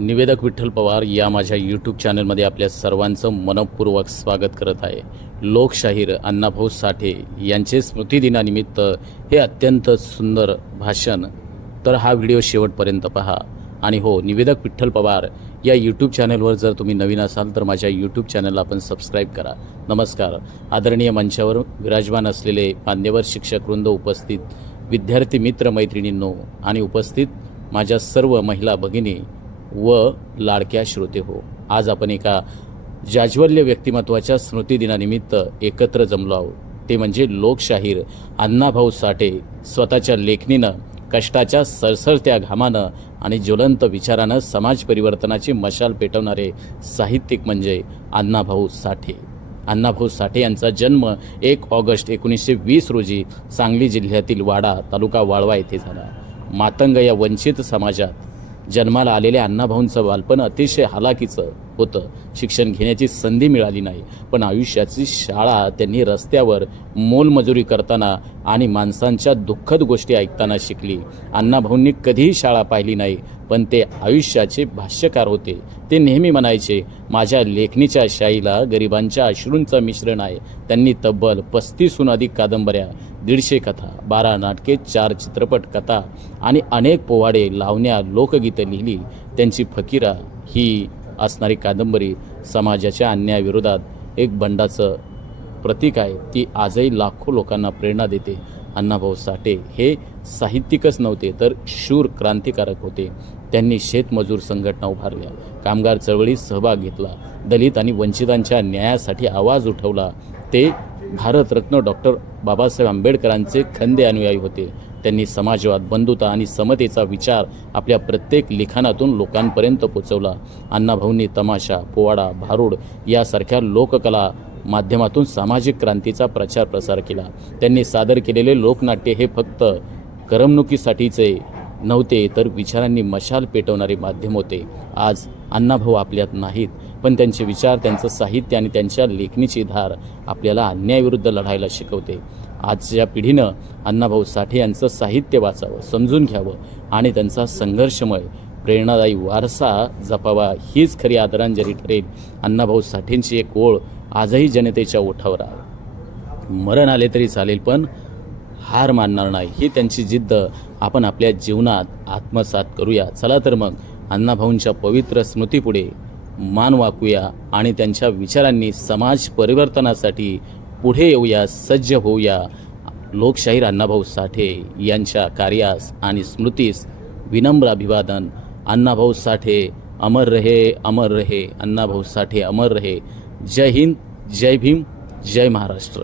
निवेदक विठ्ठल पवार या माझ्या यूट्यूब चॅनलमध्ये आपल्या सर्वांचं मनपूर्वक स्वागत करत आहे. लोकशाहीर अण्णाभाऊ साठे यांचे स्मृतिदिनानिमित्त हे अत्यंत सुंदर भाषण. तर हा व्हिडिओ शेवटपर्यंत पहा. आणि हो निवेदक विठ्ठल पवार या यूट्यूब चॅनलवर जर तुम्ही नवीन असाल तर माझ्या यूट्यूब चॅनलला आपण सबस्क्राईब करा. नमस्कार. आदरणीय मंचावर विराजमान असलेले मान्यवर शिक्षकवृंद उपस्थित विद्यार्थी मित्र मैत्रिणींनो आणि उपस्थित माझ्या सर्व महिला भगिनी व लाडक्या श्रोते हो. आज आपण एका जाज्वल्य व्यक्तिमत्वाच्या स्मृतिदिनानिमित्त एकत्र जमलो आहोत. ते म्हणजे लोकशाहीर अण्णाभाऊ साठे स्वतःच्या लेखणीनं कष्टाच्या सरसरत्या घामानं आणि ज्वलंत विचारानं समाज परिवर्तनाची मशाल पेटवणारे साहित्यिक म्हणजे अण्णाभाऊ साठे. अण्णाभाऊ साठे यांचा जन्म एक ऑगस्ट एकोणीसशे वीस रोजी सांगली जिल्ह्यातील वाडा तालुका वाळवा येथे झाला. मातंग या वंचित समाजात जन्माला आलेल्या अण्णाभाऊंचं बालपण अतिशय हालाकीचं. होतं. शिक्षण घेण्याची संधी मिळाली नाही. पण आयुष्याची शाळा त्यांनी रस्त्यावर मोलमजुरी करताना आणि माणसांच्या दुःखद गोष्टी ऐकताना शिकली. अण्णाभाऊंनी कधीही शाळा पाहिली नाही पण ते आयुष्याचे भाष्यकार होते. ते नेहमी म्हणायचे माझ्या लेखणीच्या शाईला गरिबांच्या अश्रूंचं मिश्रण आहे. त्यांनी तब्बल पस्तीसहून अधिक कादंबऱ्या दीडशे कथा बारा नाटके चार चित्रपट कथा आणि अनेक पोवाडे लावण्या लोकगीतं लिहिली. त्यांची फकीरा ही असणारी कादंबरी समाजाच्या अन्यायाविरोधात एक बंडाचं प्रतीक आहे. ती आजही लाखो लोकांना प्रेरणा देते. अण्णाभाऊ साठे हे साहित्यिकच नव्हते तर शूर क्रांतिकारक होते. त्यांनी शेतमजूर संघटना उभारल्या कामगार चळवळीत सहभाग घेतला दलित आणि वंचितांच्या न्यायासाठी आवाज उठवला. ते भारतरत्न डॉक्टर बाबासाहेब आंबेडकरांचे खंदे अनुयायी होते. त्यांनी समाजवाद बंधुता आणि समतेचा विचार आपल्या प्रत्येक लिखाणातून लोकांपर्यंत पोचवला. अण्णाभाऊंनी तमाशा पोवाडा भारूड यासारख्या लोककला माध्यमातून सामाजिक क्रांतीचा प्रचार प्रसार केला. त्यांनी सादर केलेले लोकनाट्य हे फक्त करमणुकीसाठीचे नव्हते तर विचारांनी मशाल पेटवणारे माध्यम होते. आज अण्णाभाऊ आपल्यात नाहीत पण त्यांचे विचार त्यांचं साहित्य आणि त्यांच्या लेखणीची धार आपल्याला अन्यायाविरुद्ध लढायला शिकवते. आजच्या पिढीनं अण्णाभाऊ साठे यांचं साहित्य वाचावं समजून घ्यावं आणि त्यांचा संघर्षमय प्रेरणादायी वारसा जपावा हीच खरी आदरांजली ठरेल अण्णाभाऊ साठेंची एक ओळ आजही जनतेच्या ओठावर आहे. मरण आले तरी चालेल पण हार मानणार नाही ही त्यांची जिद्द. आपण आपल्या जीवनात आत्मसात करूया. चला तर मग अण्णाभाऊंच्या पवित्र स्मृतीपुढे मान वाकूया आणि त्यांच्या विचारांनी समाज परिवर्तनासाठी पुढे येऊया सज्ज होऊया. लोकशाहीर अण्णाभाऊ साठे यांच्या कार्यास आणि स्मृतीस विनम्र अभिवादन. अण्णाभाऊ साठे अमर रहे अमर रहे. अण्णाभाऊ साठे अमर रहे. जय हिंद जय भीम जय महाराष्ट्र.